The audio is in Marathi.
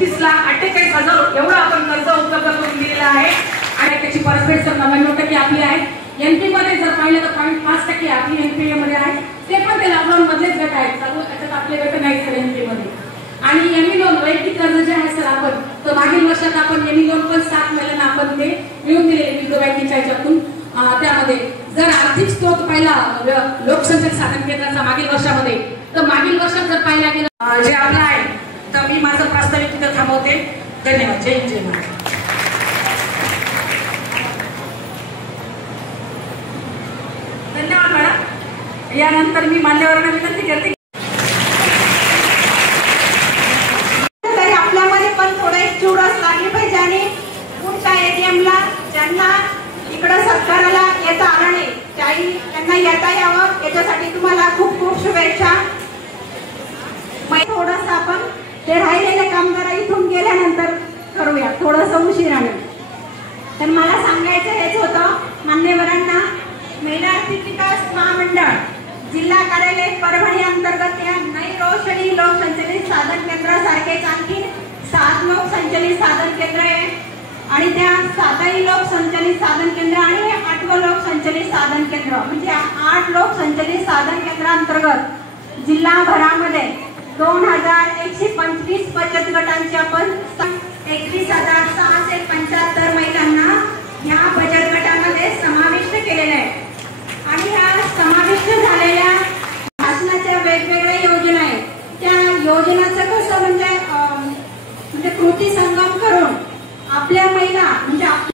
36,48,000 एवढं आपण कर्ज उपलब्ध करून दिलेलं आहे आणि त्याची परतफेड सर 99% आपली आहे. एनपी मध्ये जर पाहिलं तर 0.5% आपली एनपीए मध्ये आहे. ते पण ते लॉकडाऊन मधलेच गट आहेत, त्याच्यात आपले गट नाही सर एनपी मध्ये. आणि एमी लोन वैयक्तिक कर्ज जे आहे सर आपण तर मागील वर्षात आपण एमी लोन पण 7 महिन्यांना आपण ते मिळून दिले विविध बँकेच्या ह्याच्यातून. त्यामध्ये जर आर्थिक स्त्रोत पाहिला लोकसंख्या साधन केंद्राचा मागील वर्षामध्ये तर मागील वर्षात जर पाहिला गेलं जे आपलं आहे तर मी माझं प्रास्ताविक तिथं थांबवते. धन्यवाद. जय हिंद, जय महाराष्ट्र. धन्यवाद मॅडम. यानंतर मी मान्यवरांना विनंती करते तरी आपल्यामध्ये पण थोडं एक चुरस लागली पाहिजे आणि पुढच्या एटीएमला ज्यांना इकडं सरकारला येता आलं नाही त्यांना येता यावं याच्यासाठी तुम्हाला खूप खूप शुभेच्छा. थोडंसं आपण ते राहिलेले कामगार इथून गेल्यानंतर करूया थोडंसं उशिराने. तर मला सांगायचं हेच होतं मान्यवरांना, महिला आर्थिक विकास महामंडळ जिल्हा कार्यालय परभणी अंतर्गत या नई रोशनी लोकसंचलित साधन केंद्रासारखेच आणखी 7 लोकसंचलित साधन केंद्र आहे आणि त्या 7ही लोकसंचलित साधन केंद्र आणि 8वं लोकसंचलित साधन केंद्र म्हणजे 8 लोकसंचलित साधन केंद्रांतर्गत जिल्हाभरामध्ये 2125 बचत गटांचे आपण 31,675 महिलांना ह्या बचत गटामध्ये समाविष्ट केलेले आहे. आणि ह्या समाविष्ट झालेल्या शासनाच्या वेगवेगळ्या योजना आहेत. त्या योजनाचं कसं म्हणजे कृती संगम करून आपल्या महिला म्हणजे